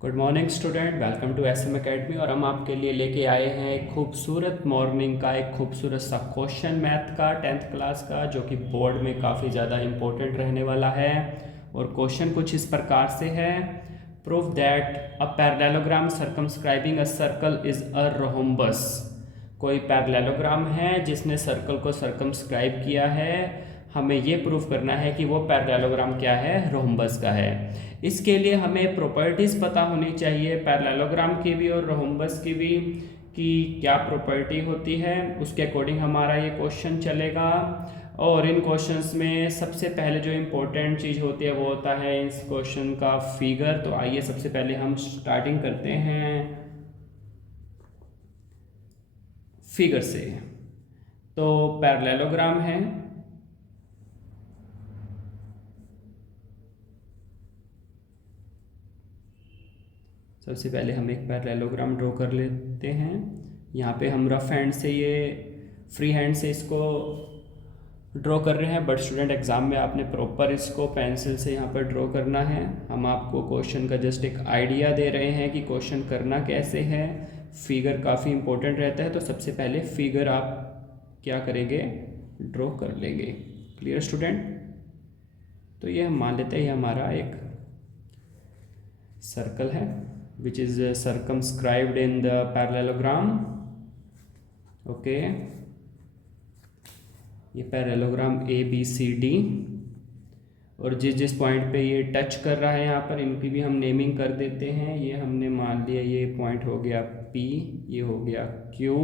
Good morning student, welcome to SM academy. और हम आपके लिए लेके आए हैं एक खूबसूरत मॉर्निंग का एक खूबसूरत सा क्वेश्चन मैथ का 10th क्लास का, जो कि बोर्ड में काफ़ी ज़्यादा इम्पोर्टेंट रहने वाला है। और क्वेश्चन कुछ इस प्रकार से है। Prove that a parallelogram circumscribing a circle is a rhombus. कोई पैरेललोग्राम है जिसने सर्कल को सर्कमस्क्राइब किया है। हमें ये प्रूव करना है कि वो पैरेललोग्राम क्या है, रोम्बस का है। इसके लिए हमें प्रॉपर्टीज़ पता होनी चाहिए पैरेललोग्राम की भी और रोम्बस की भी, कि क्या प्रॉपर्टी होती है। उसके अकॉर्डिंग हमारा ये क्वेश्चन चलेगा। और इन क्वेश्चंस में सबसे पहले जो इम्पोर्टेंट चीज़ होती है वो होता है इस क्वेश्चन का फिगर। तो आइए सबसे पहले हम स्टार्टिंग करते हैं फिगर से। तो पैरेललोग्राम है, सबसे पहले हम एक पैरेललोग्राम ड्रॉ कर लेते हैं। यहाँ पे हम रफ हैंड से, ये फ्री हैंड से इसको ड्रॉ कर रहे हैं, बट स्टूडेंट एग्ज़ाम में आपने प्रॉपर इसको पेंसिल से यहाँ पर ड्रॉ करना है। हम आपको क्वेश्चन का जस्ट एक आइडिया दे रहे हैं कि क्वेश्चन करना कैसे है। फिगर काफ़ी इंपॉर्टेंट रहता है, तो सबसे पहले फिगर आप क्या करेंगे, ड्रॉ कर लेंगे। Clear student? तो ये हम मान लेते हैं ये हमारा एक सर्कल है which is circumscribed in the parallelogram. Okay, ये parallelogram A B C D, और जिस जिस पॉइंट पे ये टच कर रहा है यहाँ पर इनकी भी हम नेमिंग कर देते हैं। ये हमने मान लिया ये पॉइंट हो गया पी, ये हो गया क्यू,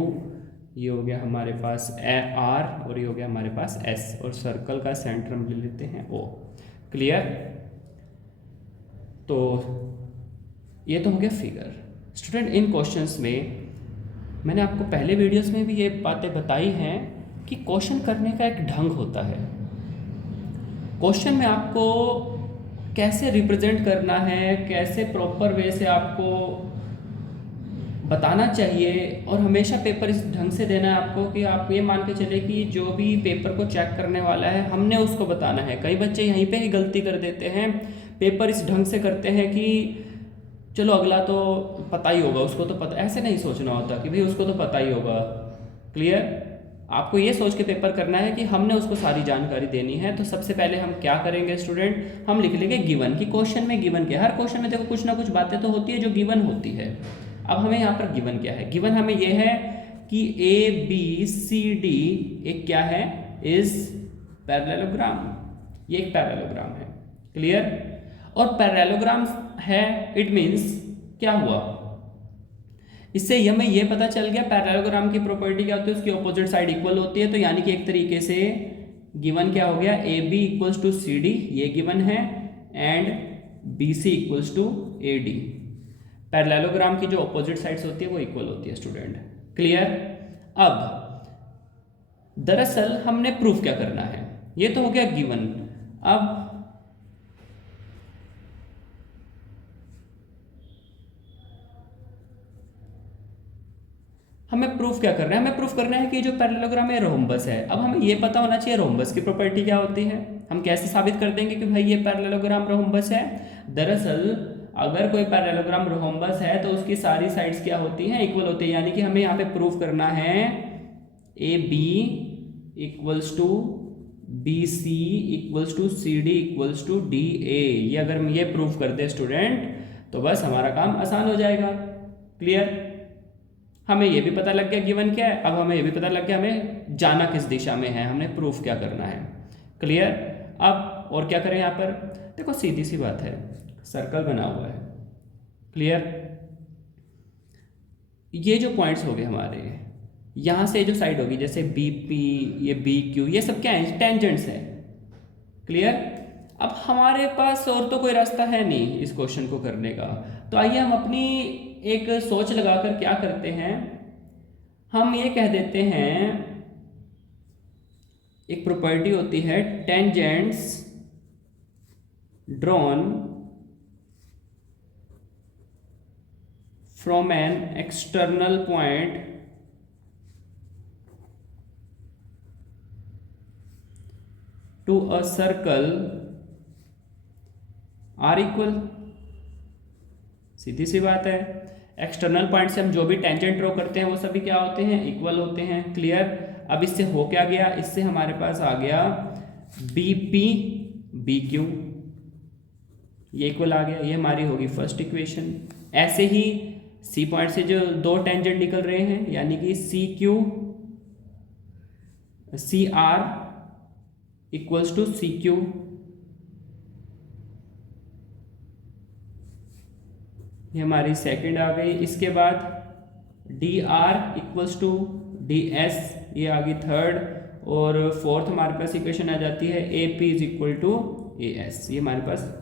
ये हो गया हमारे पास आर, और ये हो गया हमारे पास एस, और सर्कल का सेंटर हम ले लेते हैं ओ। क्लियर? तो ये तो हो गया फिगर। स्टूडेंट, इन क्वेश्चंस में मैंने आपको पहले वीडियोस में भी ये बातें बताई हैं कि क्वेश्चन करने का एक ढंग होता है। क्वेश्चन में आपको कैसे रिप्रेजेंट करना है, कैसे प्रॉपर वे से आपको बताना चाहिए, और हमेशा पेपर इस ढंग से देना है आपको कि आप ये मान के चले कि जो भी पेपर को चेक करने वाला है हमने उसको बताना है। कई बच्चे यहीं पे ही गलती कर देते हैं, पेपर इस ढंग से करते हैं कि चलो अगला तो पता ही होगा, उसको तो पता, ऐसे नहीं सोचना होता कि भाई उसको तो पता ही होगा। क्लियर? आपको ये सोच के पेपर करना है कि हमने उसको सारी जानकारी देनी है। तो सबसे पहले हम क्या करेंगे स्टूडेंट, हम लिख लेंगे गिवन। कि क्वेश्चन में गिवन क्या है, हर क्वेश्चन में देखो कुछ ना कुछ बातें तो होती है जो गिवन होती है। अब हमें यहाँ पर गिवन क्या है, गिवन हमें ये है कि ए बी सी डी एक क्या है, इज पैरेललोग्राम। ये एक पैरेललोग्राम है। क्लियर? और पैरेललोग्राम है, इट मीन्स क्या हुआ, इससे हमें ये पता चल गया पैरेललोग्राम की प्रॉपर्टी क्या होती है, उसकी ऑपोजिट साइड इक्वल होती है। तो यानी कि एक तरीके से गिवन क्या हो गया, A B equals to C D, ये गिवन है, and B C equals to A D. Parallelogram की जो ऑपोजिट साइड्स होती है वो इक्वल होती है स्टूडेंट। क्लियर? अब दरअसल हमने प्रूफ क्या करना है, ये तो हो गया गिवन। अब हमें प्रूफ क्या करना है, हमें प्रूफ करना है कि जो पैरेललोग्राम है रोम्बस है। अब हमें ये पता होना चाहिए रोम्बस की प्रॉपर्टी क्या होती है। हम कैसे साबित कर देंगे कि भाई ये पैरेललोग्राम रोम्बस है। दरअसल अगर कोई पैरेललोग्राम रोम्बस है तो उसकी सारी साइड्स क्या होती हैं, इक्वल होती है। यानी कि हमें यहाँ पे प्रूफ करना है A B equals to B C equals to C D equals to D A. ये अगर हम ये प्रूफ कर दे स्टूडेंट तो बस हमारा काम आसान हो जाएगा। क्लियर? हमें ये भी पता लग गया गिवन क्या है। अब हमें ये भी पता लग गया हमें जाना किस दिशा में है, हमने प्रूफ क्या करना है। क्लियर? अब और क्या करें यहाँ पर, देखो सीधी सी बात है, सर्कल बना हुआ है। क्लियर? ये जो पॉइंट्स हो गए हमारे, यहाँ से जो साइड होगी जैसे बी पी, ये बी क्यू, ये सब क्या है, टेंजेंट्स है। क्लियर? अब हमारे पास और तो कोई रास्ता है नहीं इस क्वेश्चन को करने का। तो आइए हम अपनी एक सोच लगाकर क्या करते हैं, हम ये कह देते हैं, एक प्रॉपर्टी होती है tangents drawn from an external point to a circle are equal. सीधी सी बात है। एक्सटर्नल पॉइंट से हम जो भी टेंजेंट ड्रॉ करते हैं वो सभी क्या होते हैं, इक्वल होते हैं। क्लियर। अब इससे हो क्या गया, इससे हमारे पास आ गया बी पी बी क्यू, ये इक्वल आ गया, ये हमारी होगी फर्स्ट इक्वेशन। ऐसे ही सी पॉइंट से जो दो टेंजेंट निकल रहे हैं यानी कि C Q C R equals to C Q, ये हमारी सेकंड आ गई। इसके बाद D R equals to D S, ये आ गई थर्ड। और फोर्थ हमारे पास इक्वेशन आ जाती है A P is equal to A S, ये हमारे पास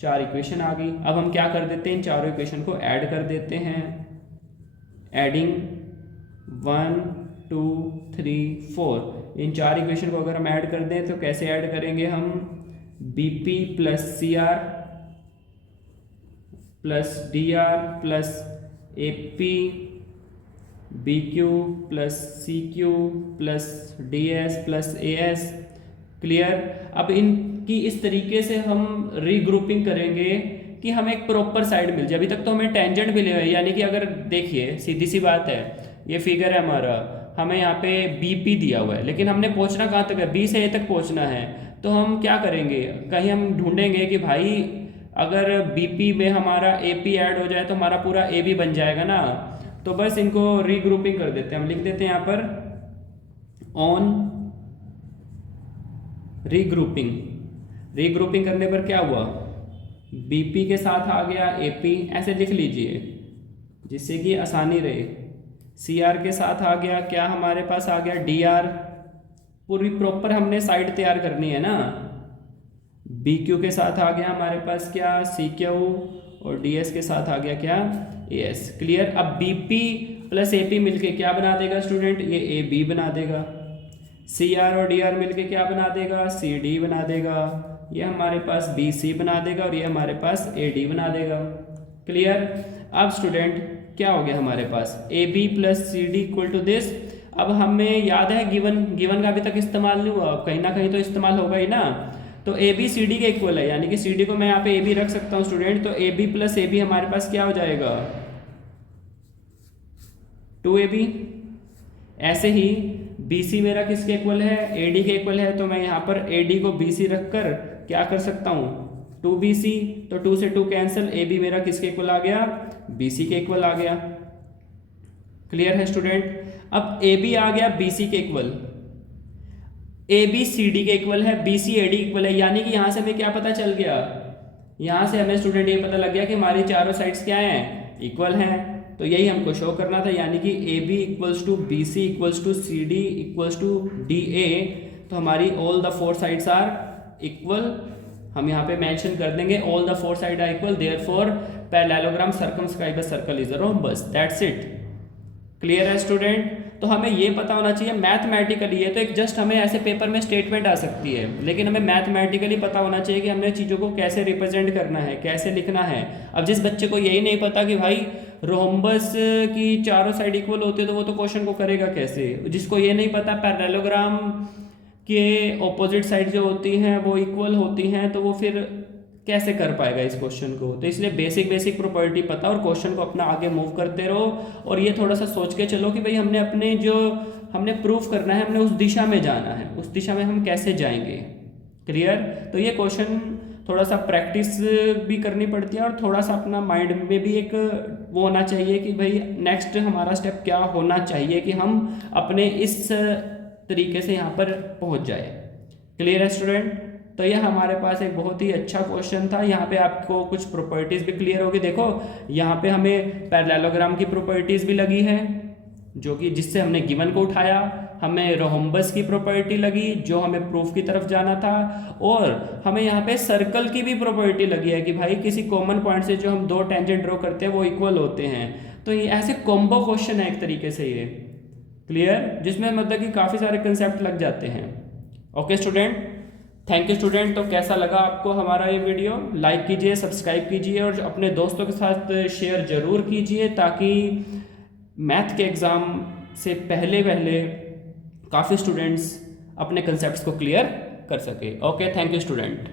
4 इक्वेशन आ गई। अब हम क्या कर देते हैं, इन चारों इक्वेशन को ऐड कर देते हैं। एडिंग 1 2 3 4, इन 4 इक्वेशन को अगर हम ऐड कर दें तो कैसे ऐड करेंगे हम, B P plus C R plus D R plus A P B Q plus C Q plus D S plus A S. Clear. अब इनकी इस तरीके से हम रीग्रुपिंग करेंगे कि हमें एक प्रॉपर साइड मिल जाए। अभी तक तो हमें टेंजेंट मिले हुए, यानी कि अगर देखिए सीधी सी बात है, ये फिगर है हमारा, हमें यहाँ पे बी पी दिया हुआ है, लेकिन हमने पहुँचना कहाँ तक है, बी से ए तक पहुँचना है। तो हम क्या करेंगे, कहीं हम ढूंढेंगे कि भाई अगर बी पी में हमारा ए पी ऐड हो जाए तो हमारा पूरा ए बी बन जाएगा ना। तो बस इनको रीग्रुपिंग कर देते हैं, हम लिख देते हैं यहाँ पर ऑन रीग्रुपिंग। रीग्रुपिंग करने पर क्या हुआ, बीपी के साथ आ गया एपी, ऐसे लिख लीजिए जिससे कि आसानी रहे। सीआर के साथ आ गया क्या, हमारे पास आ गया डीआर, पूरी प्रॉपर हमने साइड तैयार करनी है ना। बी क्यू के साथ आ गया हमारे पास क्या, सी क्यू, और डी एस के साथ आ गया क्या, ए एस। क्लियर। अब B P plus A P मिलके क्या बना देगा स्टूडेंट, ये ए बी बना देगा। सी आर और डी आर मिलके क्या बना देगा, सी डी बना देगा। ये हमारे पास बी सी बना देगा और ये हमारे पास ए डी बना देगा। क्लियर। अब स्टूडेंट क्या हो गया हमारे पास, A B plus C D equal to this. अब हमें याद है गिवन का अभी तक इस्तेमाल नहीं हुआ, कहीं ना कहीं तो इस्तेमाल होगा ही ना। तो ए बी सी डी के इक्वल है, यानी कि सी डी को मैं यहाँ पे ए बी रख सकता हूँ स्टूडेंट। तो A B plus A B हमारे पास क्या हो जाएगा, 2ab। ऐसे ही बी सी मेरा किसके इक्वल है, ए डी के इक्वल है। तो मैं यहाँ पर ए डी को बी सी रख कर क्या कर सकता हूँ, 2bc। तो 2 से 2 कैंसिल, ए बी मेरा किसके इक्वल आ गया, बी सी के इक्वल आ गया। क्लियर है स्टूडेंट। अब ए बी आ गया बी सी के equal, A B C D के इक्वल है, B C A D equal है। यानी कि यहाँ से हमें क्या पता चल गया, यहाँ से हमें स्टूडेंट ये पता लग गया कि हमारी चारों साइड्स क्या हैं, इक्वल हैं। तो यही हमको शो करना था, यानी कि A B equals to B C equals to C D equals to D A. तो हमारी all the 4 sides are equal. हम यहाँ पे मेंशन कर देंगे all the 4 side are equal, therefore parallelogram circumscribe the circle is a rhombus, that's it. Clear है student. तो हमें ये पता होना चाहिए मैथमेटिकली, ये तो एक जस्ट हमें ऐसे पेपर में स्टेटमेंट आ सकती है, लेकिन हमें मैथमेटिकली पता होना चाहिए कि हमने चीज़ों को कैसे रिप्रेजेंट करना है, कैसे लिखना है। अब जिस बच्चे को यही नहीं पता कि भाई रोम्बस की चारों साइड इक्वल होती है तो वो तो क्वेश्चन को करेगा कैसे। जिसको ये नहीं पता पैरेललोग्राम के ऑपोजिट साइड जो होती हैं वो इक्वल होती हैं, तो वो फिर कैसे कर पाएगा इस क्वेश्चन को। तो इसलिए बेसिक प्रॉपर्टी पता और क्वेश्चन को अपना आगे मूव करते रहो। और ये थोड़ा सा सोच के चलो कि भाई हमने अपने जो हमने प्रूफ करना है, हमने उस दिशा में जाना है, उस दिशा में हम कैसे जाएंगे। क्लियर। तो ये क्वेश्चन थोड़ा सा प्रैक्टिस भी करनी पड़ती है और थोड़ा सा अपना माइंड में भी एक वो होना चाहिए कि भाई नेक्स्ट हमारा स्टेप क्या होना चाहिए कि हम अपने इस तरीके से यहाँ पर पहुँच जाए। क्लियर है स्टूडेंट। तो यह हमारे पास एक बहुत ही अच्छा क्वेश्चन था। यहाँ पे आपको कुछ प्रॉपर्टीज भी क्लियर होगी। देखो यहाँ पे हमें पैरेललोग्राम की प्रॉपर्टीज भी लगी है, जो कि जिससे हमने गिवन को उठाया। हमें रोम्बस की प्रॉपर्टी लगी जो हमें प्रूफ की तरफ जाना था, और हमें यहाँ पे सर्कल की भी प्रॉपर्टी लगी है कि भाई किसी कॉमन पॉइंट से जो हम 2 टेंजेंट ड्रॉ करते हैं वो इक्वल होते हैं। तो ये ऐसे कॉम्बो क्वेश्चन है एक तरीके से ये। क्लियर। जिसमें मतलब कि काफ़ी सारे कंसेप्ट लग जाते हैं। Okay student, thank you student. तो कैसा लगा आपको हमारा ये वीडियो, लाइक कीजिए, सब्सक्राइब कीजिए और अपने दोस्तों के साथ शेयर ज़रूर कीजिए, ताकि मैथ के एग्ज़ाम से पहले काफ़ी स्टूडेंट्स अपने कंसेप्ट्स को क्लियर कर सके। Okay, thank you student.